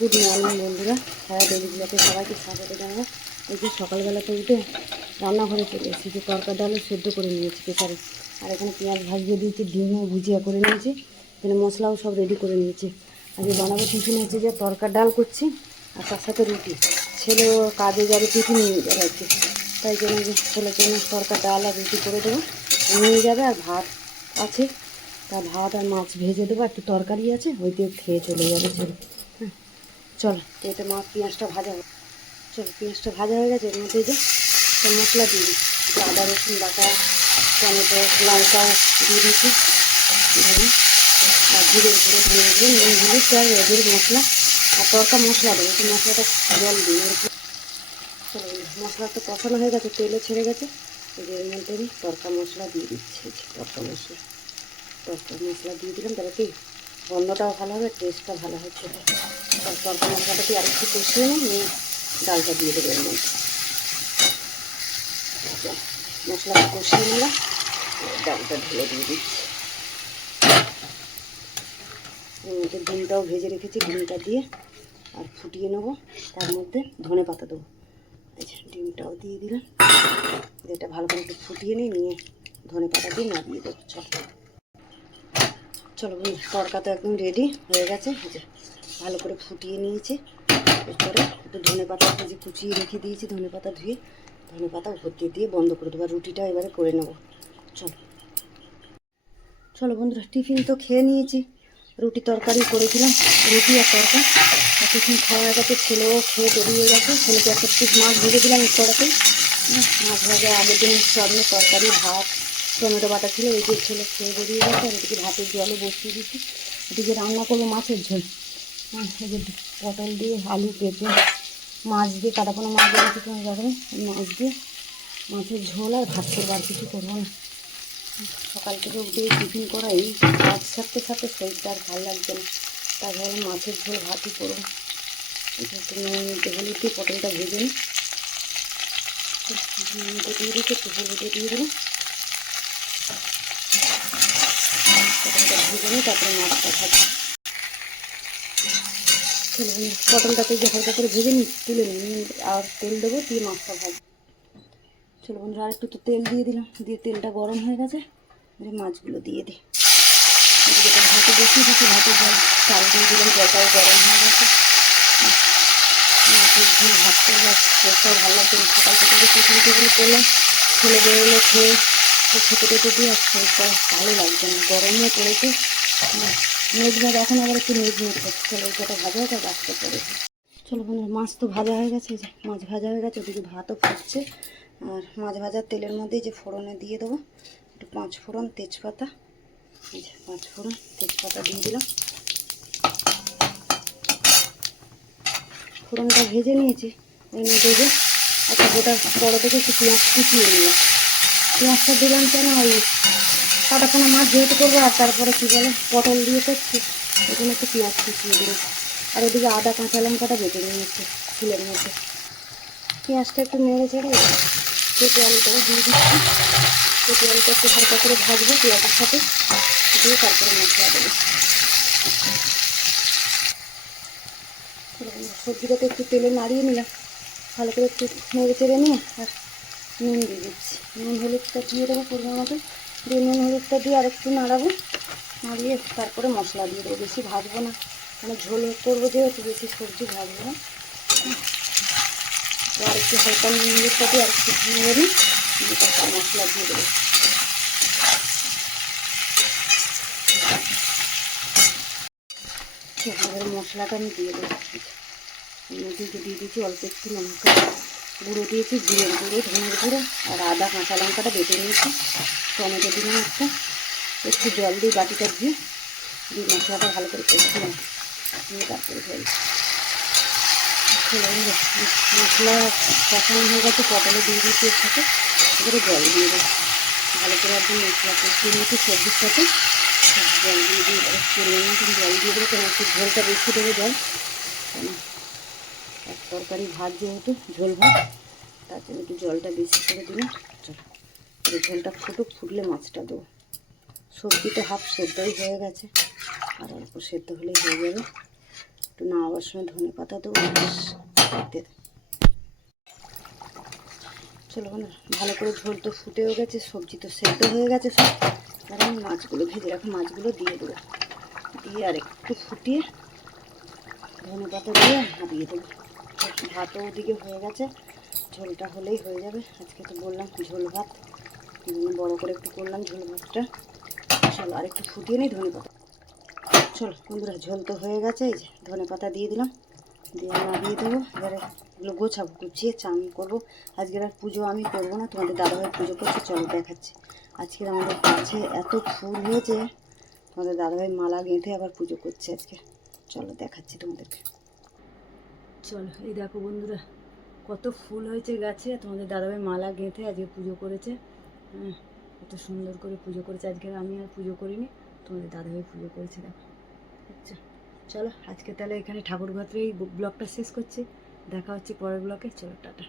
Good morning বন্ধুরা, সারা ডেলিগুলোতে সবাইকে স্বাগত জানাবো। এই যে সকালবেলাতে উঠে রান্নাঘরে চলে এসেছি, যে তরকা ডালও সেদ্ধ করে নিয়েছি প্রেসারে, আর এখানে পেঁয়াজ ভাজিয়ে দিয়েছি, ডিমও ভুজিয়া করে নিয়েছি, এখানে মশলাও সব রেডি করে নিয়েছি। আজকে বানাবো টিফিন হচ্ছে যে তরকা ডাল করছি, আর তার সাথে রুটি। ছেলেও কাজে যাবে, টিফিন নিয়ে যাবে আর কি, তাই জন্য যে ছেলের জন্য তরকা ডাল আর রুটি করে দেবো, নিয়ে যাবে। আর ভাত আছে, তা ভাত আর মাছ ভেজে দেবো, একটু তরকারি আছে, ওই দিয়ে খেয়ে চলে যাবে ছেলে। হ্যাঁ, চলো এটা মাছ পেঁয়াজটা ভাজা হবে। চলো পেঁয়াজটা ভাজা হয়ে গেছে, এর মধ্যে যে সব মশলা দিয়ে দিই, আদা রসুন বাটা, টমেটো, লঙ্কাও দিয়ে দিচ্ছি, আর জিরের গুঁড়ো, ধনে গুঁড়ো, নুন, হলুদ, আর এদের মশলা আর তরকা মশলা দেবো। একটু মশলাটা জল দিই। চলো মশলা তো কষানো হয়ে গেছে, তেলে ছেড়ে গেছে, এই যে এর মধ্যে আমি তরকা মশলা দিয়ে দিচ্ছি। তরকা মশলা দিয়ে দিলাম, তাহলে কি গন্ধটাও ভালো হবে, টেস্টটা ভালো হচ্ছে। তরকা মশলাটাকে আর একটু কষিয়ে নিয়ে ডালটা দিয়ে দেবো এর মধ্যে। মশলাটা কষিয়ে নিলাম, ডালটা ঢেলে দিয়ে দিচ্ছি। এর মধ্যে ডিমটাও ভেজে রেখেছি, ডিমটা দিয়ে আর ফুটিয়ে নেবো, তার মধ্যে ধনে পাতা দেবো। আচ্ছা, ডিমটাও দিয়ে দিলাম, এটা ভালো করে একটু ফুটিয়ে নিয়ে ধনে পাতা দিয়ে নামিয়ে দেবো। চলো তরকা তো একদম রেডি হয়ে গেছে, ভালো করে ফুটিয়ে নিয়েছি। এরপরে একটু ধনে পাতা ভেজে কুচিয়ে রেখে দিয়েছি, ধনে পাতা ধুয়ে ধনে পাতা উপর দিয়ে বন্ধ করে দেবো। রুটিটা এবারে করে নেবো। চলো বন্ধুরা, টিফিন তো খেয়ে নিয়েছি, রুটি তরকারি করেছিলাম, রুটি আর তরকা। টিফিন খাওয়া হয়ে গেছে, ছেলেও খেয়ে বেরিয়ে গেছে। ছেলেকে একটা পিস মাছ ভেজে দিলাম কড়াতে, মাছ ভাজা আগের দিন সবনে তরকারি, ভাত, টমেটো বাটা ছিল, এই যে ছেলে খেয়ে বেরিয়ে গেছে। আর এদিকে ভাতের জলও বসিয়ে দিচ্ছি, এদিকে রান্না করবো মাছের ঝোল। এই যে পটল দিয়ে, আলু, পেঁপে, মাছ দিয়ে, কাটাপোনা মাছ দিয়ে কিছু যাবে, মাছ দিয়ে মাছের ঝোল আর ভাত করবো, আর কিছু করবো না। সকাল থেকে উঠে টিফিন করা, এই কাজ সারতে সারতে শরীরটা আর ভালো লাগছে না, তাই ভাবলাম মাছের ঝোল ভাতই করবো। একটু নুন নিতে, হলুদ দিয়ে পটলটা ভেজে নিই, নুনটা দিয়ে দিচ্ছি, একটু হলুদে দিয়ে দিলাম, পটলটা ভেজে নিই, তারপরে মাছটা ভাজি। পটলটাতে যে হালকা করে ভেজে নিই, তুলে নিই, আর তেল দেবো, দিয়ে মাছটা ভাজি। চলো বন্ধুরা, আর একটু তো তেল দিয়ে দিলাম, দিয়ে তেলটা গরম হয়ে গেছে, মাছগুলো দিয়ে দিই। যেটা ভাতে বসিয়ে দিচ্ছি, ভাতের জল চাল দিয়ে দিলাম, জলটাও গরম হয়ে গেছে। মাছের ঝোল ভাত করবো, টেস্টটাও ভালো লাগছে। সকাল থেকে টিফিন করলাম, ছেলে বেরোলো, খেয়ে খেতে টেতে দিয়ে আর শরীরটা ভালো লাগছে না, গরমও পড়েছে। মেঘ এখন আবার একটু মেঘ করছে। চলো ওইটা ভাজা হোক, আর বাচ্চা পড়েছে। চলো বন্ধুরা, মাছ তো ভাজা হয়ে গেছে, যে মাছ ভাজা হয়ে গেছে, ওদিকে ভাতও ফুটছে। আর মাছ ভাজার তেলের মধ্যে যে ফোড়নে দিয়ে দেবো, একটু 5 ফোড়ন, তেজপাতা, এই যে 5 ফোড়ন তেজপাতা দিয়ে দিলাম। ফোড়নটা ভেজে নিয়েছি, এর মধ্যে যে একটা গোটা বড় থেকে একটু পেঁয়াজ কুচিয়ে নিয়ে, পেঁয়াজটা দিলাম কেন, ওই কাটাপোনা মাছ যেহেতু করবো, আর তারপরে কী বলে পটল দিয়ে করছি, ওই জন্য একটু পেঁয়াজ কুচিয়ে দিলাম। আর ওদিকে আদা কাঁচা লঙ্কাটা বেটে নিয়েছি ফুলের মধ্যে। পেঁয়াজটা একটু নেড়ে চেড়ে পেঁপে আলুটাও দিয়ে দিচ্ছি। পেঁপে আলুটা একটু হালকা করে ভাজবো পেঁয়াজের সাথে, দিয়ে তারপরে মশলা দেবো। সবজিটাকে একটু তেলে নাড়িয়ে নিলাম, ভালো করে একটু নেড়ে চেড়ে নিয়ে আর নুন দিয়ে দিচ্ছি। নুন হলুদটা দিয়ে দেবো পরিমাণ মতো, দিয়ে নুন হলুদটা দিয়ে আর একটু নাড়াবো, নাড়িয়ে তারপরে মশলা দিয়ে দেবো। বেশি ভাজবো না, মানে ঝোল করবো যেহেতু, বেশি সবজি ভাজবো না। আর একটু হালকা নুন হলুদটা দিয়ে আর একটু নেড়ে নিই, তারপর মশলা দিয়ে দেবো। এবার মশলাটা আমি দিয়ে দেবো, মধ্যে দিয়ে দিয়েছি অল্প একটু লঙ্কা গুঁড়ো দিয়েছি, জিরের গুঁড়ো, ধনের গুঁড়ো, আর আদা কাঁচা লঙ্কাটা বেটে নিয়েছি, টমেটো দিলাম একটা, একটু জল দিয়ে বাটিটা দিয়ে মশলাটা ভালো করে কষছিলাম, দিয়ে তারপরে জল। মশলা কষানো হয়ে গেছে, পটলে দিয়ে দিয়েছি এর সাথে, এবারে জল দিয়ে দেবো, ভালো করে একদম মশলা কষিয়ে নিয়েছি সবজির সাথে, জল দিয়ে দিয়ে এবারে পরিমাণ মতন জল দিয়ে দেবো, কেন একটু ঝোলটা বেশি দেবো জল, কেন এক তরকারি ভাত যেহেতু ঝোল ভাত, তার জন্য একটু জলটা বেশি করে দিলাম। চলো ঝোলটা ফুটুক, ফুটলে মাছটা দেবো। সবজিটা হাফ সেদ্ধই হয়ে গেছে, আর অল্প সেদ্ধ হলেই হয়ে যাবে। একটু নামাবার সময় ধনে পাতা দেবো, ব্যাস, দেখতে দাও। চলো বন্ধুরা, ভালো করে ঝোল তো ফুটেও গেছে, সবজি তো সেদ্ধ হয়ে গেছে সব। আর আমি মাছগুলো ভেজে রাখা মাছগুলো দিয়ে দেবো, দিয়ে আর একটু ফুটিয়ে ধনে পাতা দিয়ে নামিয়ে দেবো। ভাতও ওদিকে হয়ে গেছে, ঝোলটা হলেই হয়ে যাবে। আজকে তো বললাম ঝোল ভাত, বড়ো করে একটু করলাম ঝোল ভাতটা। চলো আর একটু ফুটিয়ে নিই ধনে পাতা। চলো বন্ধুরা, ঝোল তো হয়ে গেছে, এই যে ধনে পাতা দিয়ে দিলাম, দিয়ে নামিয়ে দেবো। এবারে এগুলো গোছাবো, গুছিয়ে চান করবো। আজকের আর পুজো আমি করবো না, তোমাদের দাদাভাই পুজো করছে, চলো দেখাচ্ছি। আজকের আমাদের গাছে এত ফুল হয়েছে, তোমাদের দাদাভাই মালা গেঁথে আবার পুজো করছে আজকে। চলো দেখাচ্ছি তোমাদেরকে। চলো এই দেখো বন্ধুরা, কত ফুল হয়েছে গাছে, তোমাদের দাদাভাই মালা গেঁথে আজকে পুজো করেছে। হ্যাঁ, কত সুন্দর করে পুজো করেছে। আজকে আমি আর পুজো করিনি, তোমাদের দাদাভাই পুজো করেছে, দেখো। আচ্ছা চলো আজকে তাহলে এখানে ঠাকুর ঘরে এই ব্লগটা শেষ করছি। দেখা হচ্ছে পরের ব্লগে। চলো টাটা।